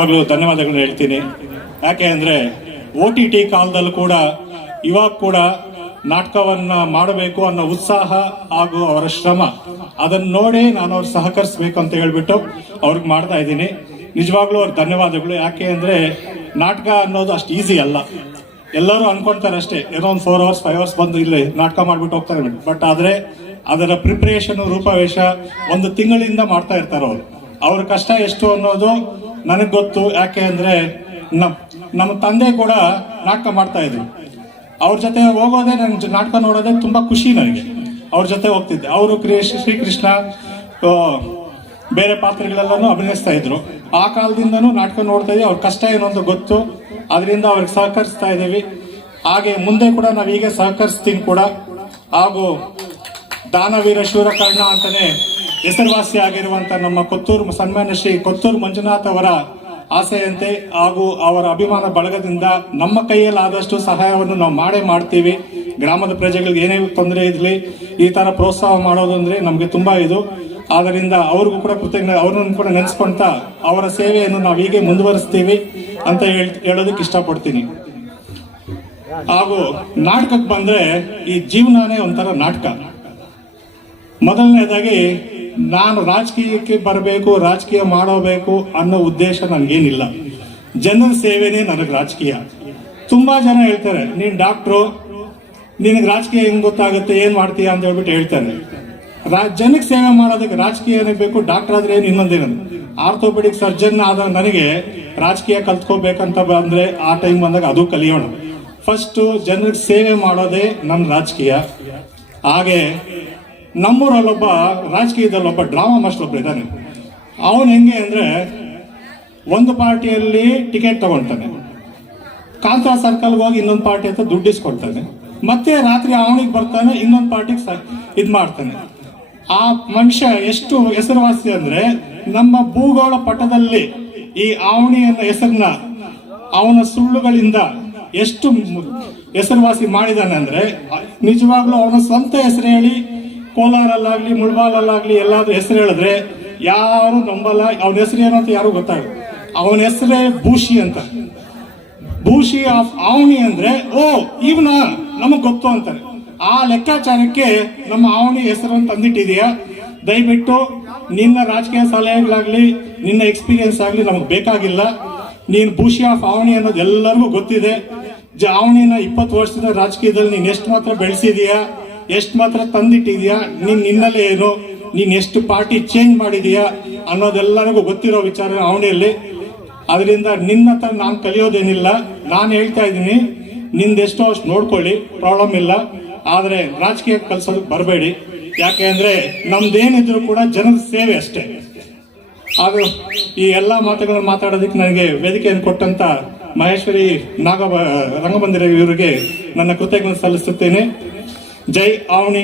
ನಿಜವಾಗ್ಲೂ ಧನ್ಯವಾದಗಳನ್ನ ಹೇಳ್ತೀನಿ. ಯಾಕೆ ಅಂದರೆ OTT ಕಾಲದಲ್ಲೂ ಕೂಡ ಇವಾಗ ಕೂಡ ನಾಟಕವನ್ನು ಮಾಡಬೇಕು ಅನ್ನೋ ಉತ್ಸಾಹ ಹಾಗೂ ಅವರ ಶ್ರಮ ಅದನ್ನು ನೋಡಿ ನಾನು ಅವ್ರು ಸಹಕರಿಸ್ಬೇಕು ಅಂತ ಹೇಳ್ಬಿಟ್ಟು ಅವ್ರಿಗೆ ಮಾಡ್ತಾ ಇದ್ದೀನಿ. ನಿಜವಾಗ್ಲೂ ಅವ್ರಿಗೆ ಧನ್ಯವಾದಗಳು. ಯಾಕೆ ಅಂದರೆ ನಾಟಕ ಅನ್ನೋದು ಅಷ್ಟು ಈಸಿ ಅಲ್ಲ. ಎಲ್ಲರೂ ಅನ್ಕೊಳ್ತಾರೆ ಅಷ್ಟೇ, ಏನೋ ಒಂದು 4 hours 5 hours ಬಂದು ಇಲ್ಲಿ ನಾಟಕ ಮಾಡಿಬಿಟ್ಟು ಹೋಗ್ತಾರೆ. ಬಟ್ ಆದರೆ ಅದರ ಪ್ರಿಪ್ರೇಷನ್ ರೂಪವೇಶ 1 ತಿಂಗಳಿಂದ ಮಾಡ್ತಾ ಇರ್ತಾರೆ ಅವರು. ಅವ್ರ ಕಷ್ಟ ಎಷ್ಟು ಅನ್ನೋದು ನನಗೆ ಗೊತ್ತು. ಯಾಕೆ ಅಂದರೆ ನಮ್ಮ ತಂದೆ ಕೂಡ ನಾಟಕ ಮಾಡ್ತಾ ಇದ್ರು. ಅವ್ರ ಜೊತೆ ಹೋಗೋದೇ ನನಗೆ ನಾಟಕ ನೋಡೋದೇ ತುಂಬ ಖುಷಿ ನನಗೆ. ಅವ್ರ ಜೊತೆ ಹೋಗ್ತಿದ್ದೆ. ಅವರು ಶ್ರೀಕೃಷ್ಣ ಬೇರೆ ಪಾತ್ರಗಳೆಲ್ಲನೂ ಅಭಿನಯಿಸ್ತಾ ಇದ್ರು. ಆ ಕಾಲದಿಂದನೂ ನಾಟಕ ನೋಡ್ತಾ ಇದ್ದೀವಿ. ಅವ್ರ ಕಷ್ಟ ಏನೊಂದು ಗೊತ್ತು, ಅದರಿಂದ ಅವ್ರಿಗೆ ಸಹಕರಿಸ್ತಾ ಇದ್ದೀವಿ. ಹಾಗೆ ಮುಂದೆ ಕೂಡ ನಾವು ಹೀಗೆ ಸಹಕರಿಸ್ತೀನಿ ಕೂಡ. ಹಾಗೂ ದಾನವೀರ ಶೂರಕರ್ಣ ಅಂತಾನೆ ಹೆಸರುವಾಸಿ ಆಗಿರುವಂಥ ನಮ್ಮ ಕೊತ್ತೂರು ಸನ್ಮಾನ್ಯ ಶ್ರೀ ಕೊತ್ತೂರು ಮಂಜುನಾಥ್ ಅವರ ಆಸೆಯಂತೆ ಹಾಗೂ ಅವರ ಅಭಿಮಾನ ಬಳಗದಿಂದ ನಮ್ಮ ಕೈಯಲ್ಲಾದಷ್ಟು ಸಹಾಯವನ್ನು ನಾವು ಮಾಡ್ತೀವಿ. ಗ್ರಾಮದ ಪ್ರಜೆಗಳಿಗೆ ಏನೇ ತೊಂದರೆ ಇರಲಿ ಈ ಥರ ಪ್ರೋತ್ಸಾಹ ಮಾಡೋದು ಅಂದರೆ ನಮಗೆ ತುಂಬ ಇದು. ಆದ್ದರಿಂದ ಅವ್ರಿಗೂ ಕೂಡ ಅವ್ರನ್ನ ಕೂಡ ನೆನೆಸ್ಕೊಂತ ಅವರ ಸೇವೆಯನ್ನು ನಾವು ಹೀಗೆ ಮುಂದುವರಿಸ್ತೀವಿ ಅಂತ ಹೇಳೋದಕ್ಕೆ ಇಷ್ಟಪಡ್ತೀನಿ. ಹಾಗೂ ನಾಟಕಕ್ಕೆ ಬಂದರೆ ಈ ಜೀವನನೇ ಒಂಥರ ನಾಟಕ. ಮೊದಲನೇದಾಗಿ ನಾನು ರಾಜಕೀಯಕ್ಕೆ ಬರಬೇಕು, ರಾಜಕೀಯ ಮಾಡೋಬೇಕು ಅನ್ನೋ ಉದ್ದೇಶ ನನಗೇನಿಲ್ಲ. ಜನರ ಸೇವೆನೇ ನನಗೆ ರಾಜಕೀಯ. ತುಂಬ ಜನ ಹೇಳ್ತಾರೆ, ನೀನು ಡಾಕ್ಟ್ರು, ನಿನಗೆ ರಾಜಕೀಯ ಹೆಂಗೆ ಗೊತ್ತಾಗುತ್ತೆ, ಏನು ಮಾಡ್ತೀಯ ಅಂತ ಹೇಳ್ಬಿಟ್ಟು ಹೇಳ್ತಾರೆ. ಜನಕ್ಕೆ ಸೇವೆ ಮಾಡೋದಕ್ಕೆ ರಾಜಕೀಯ ಏನಕ್ಕೆ ಬೇಕು? ಡಾಕ್ಟರ್ ಆದ್ರೆ ಏನು ಇನ್ನೊಂದೇನು? ಆರ್ಥೋಪೆಡಿಕ್ ಸರ್ಜನ್ ಆದ ನನಗೆ ರಾಜಕೀಯ ಕಲ್ತ್ಕೋಬೇಕಂತ ಬಂದರೆ ಆ ಟೈಮ್ ಬಂದಾಗ ಅದು ಕಲಿಯೋಣ. ಫಸ್ಟು ಜನರಿಗೆ ಸೇವೆ ಮಾಡೋದೇ ನನ್ನ ರಾಜಕೀಯ. ಹಾಗೆ ನಮ್ಮೂರಲ್ಲೊಬ್ಬ ರಾಜಕೀಯದಲ್ಲೊಬ್ಬ ಡ್ರಾಮಾ ಮಾಸ್ಟರ್ ಒಬ್ಬ ಇದ್ದಾನೆ. ಅವನು ಹೆಂಗೆ ಅಂದರೆ ಒಂದು ಪಾರ್ಟಿಯಲ್ಲಿ ಟಿಕೆಟ್ ತಗೊಳ್ತಾನೆ, ಕಾಂತಾ ಸರ್ಕಲ್ಗೆ ಹೋಗಿ ಇನ್ನೊಂದು ಪಾರ್ಟಿ ಹತ್ರ ದುಡ್ಡು ಇಸ್ಕೊಳ್ತಾನೆ, ಮತ್ತೆ ರಾತ್ರಿ ಅವನಿಗೆ ಬರ್ತಾನೆ, ಇನ್ನೊಂದು ಪಾರ್ಟಿಗೆ ಇದು ಮಾಡ್ತಾನೆ. ಆ ಮನುಷ್ಯ ಎಷ್ಟು ಹೆಸರುವಾಸಿ ಅಂದರೆ ನಮ್ಮ ಭೂಗೋಳ ಪಟದಲ್ಲಿ ಈ ಆವಣಿ ಅನ್ನೋ ಹೆಸರನ್ನ ಅವನ ಸುಳ್ಳುಗಳಿಂದ ಎಷ್ಟು ಹೆಸರುವಾಸಿ ಮಾಡಿದಾನೆ ಅಂದರೆ ನಿಜವಾಗ್ಲೂ ಅವನ ಸ್ವಂತ ಹೆಸರು ಹೇಳಿ ಕೋಲಾರಲ್ಲಾಗ್ಲಿ ಮುಳ್ಬಾಲಲ್ಲಾಗ್ಲಿ ಎಲ್ಲಾದ್ರೂ ಹೆಸರು ಹೇಳಿದ್ರೆ ಯಾರು ನಂಬಲ್ಲ. ಅವನ ಹೆಸರು ಏನು ಅಂತ ಯಾರು ಗೊತ್ತಾಗಲ್ಲ. ಅವನ ಹೆಸರೇ ಭೂಷಿ ಅಂತ. ಭೂಷಿ ಆಫ್ ಆವಣಿ ಅಂದ್ರೆ ಓ ಇವನ ನಮಗ್ ಗೊತ್ತು ಅಂತಾರೆ. ಆ ಲೆಕ್ಕಾಚಾರಕ್ಕೆ ನಮ್ಮ ಆವಣಿ ಹೆಸರನ್ನು ತಂದಿಟ್ಟಿದೆಯಾ? ದಯವಿಟ್ಟು ನಿನ್ನ ರಾಜಕೀಯ ಸಲಹೆಗಳಾಗ್ಲಿ ನಿನ್ನ ಎಕ್ಸ್ಪೀರಿಯನ್ಸ್ ಆಗಲಿ ನಮಗೆ ಬೇಕಾಗಿಲ್ಲ. ನೀನು ಭೂಷಿ ಆಫ್ ಆವಣಿ ಅನ್ನೋದು ಎಲ್ಲರಿಗೂ ಗೊತ್ತಿದೆ. ಆವಣಿನ 20 ವರ್ಷದ ರಾಜಕೀಯದಲ್ಲಿ ನೀನು ಎಷ್ಟು ಮಾತ್ರ ಬೆಳೆಸಿದೀಯಾ, ಎಷ್ಟು ಮಾತ್ರ ತಂದಿಟ್ಟಿದೀಯಾ, ನಿನ್ನಲ್ಲೇ ಏನು, ನೀನು ಎಷ್ಟು ಪಾರ್ಟಿ ಚೇಂಜ್ ಮಾಡಿದೀಯಾ ಅನ್ನೋದೆಲ್ಲರಿಗೂ ಗೊತ್ತಿರೋ ವಿಚಾರ ಆವಣಿಯಲ್ಲಿ. ಅದರಿಂದ ನಿನ್ನ ಹತ್ರ ನಾನು ಕಲಿಯೋದೇನಿಲ್ಲ. ನಾನು ಹೇಳ್ತಾ ಇದ್ದೀನಿ, ನಿಂದೆಷ್ಟೋ ಅಷ್ಟು ನೋಡ್ಕೊಳ್ಳಿ, ಪ್ರಾಬ್ಲಮ್ ಇಲ್ಲ. ಆದರೆ ರಾಜಕೀಯ ಕಲಿಸೋದಕ್ಕೆ ಬರಬೇಡಿ. ಯಾಕೆ ಅಂದರೆ ನಮ್ದೇನಿದ್ರು ಕೂಡ ಜನರ ಸೇವೆ ಅಷ್ಟೇ. ಅದು ಈ ಎಲ್ಲ ಮಾತುಗಳನ್ನು ಮಾತಾಡೋದಕ್ಕೆ ನನಗೆ ವೇದಿಕೆಯನ್ನು ಕೊಟ್ಟಂತ ಮಹೇಶ್ವರಿ ರಂಗಮಂದಿರ ಇವರಿಗೆ ನನ್ನ ಕೃತಜ್ಞತೆ ಸಲ್ಲಿಸುತ್ತೇನೆ. ಜೈ ಆವಣಿ.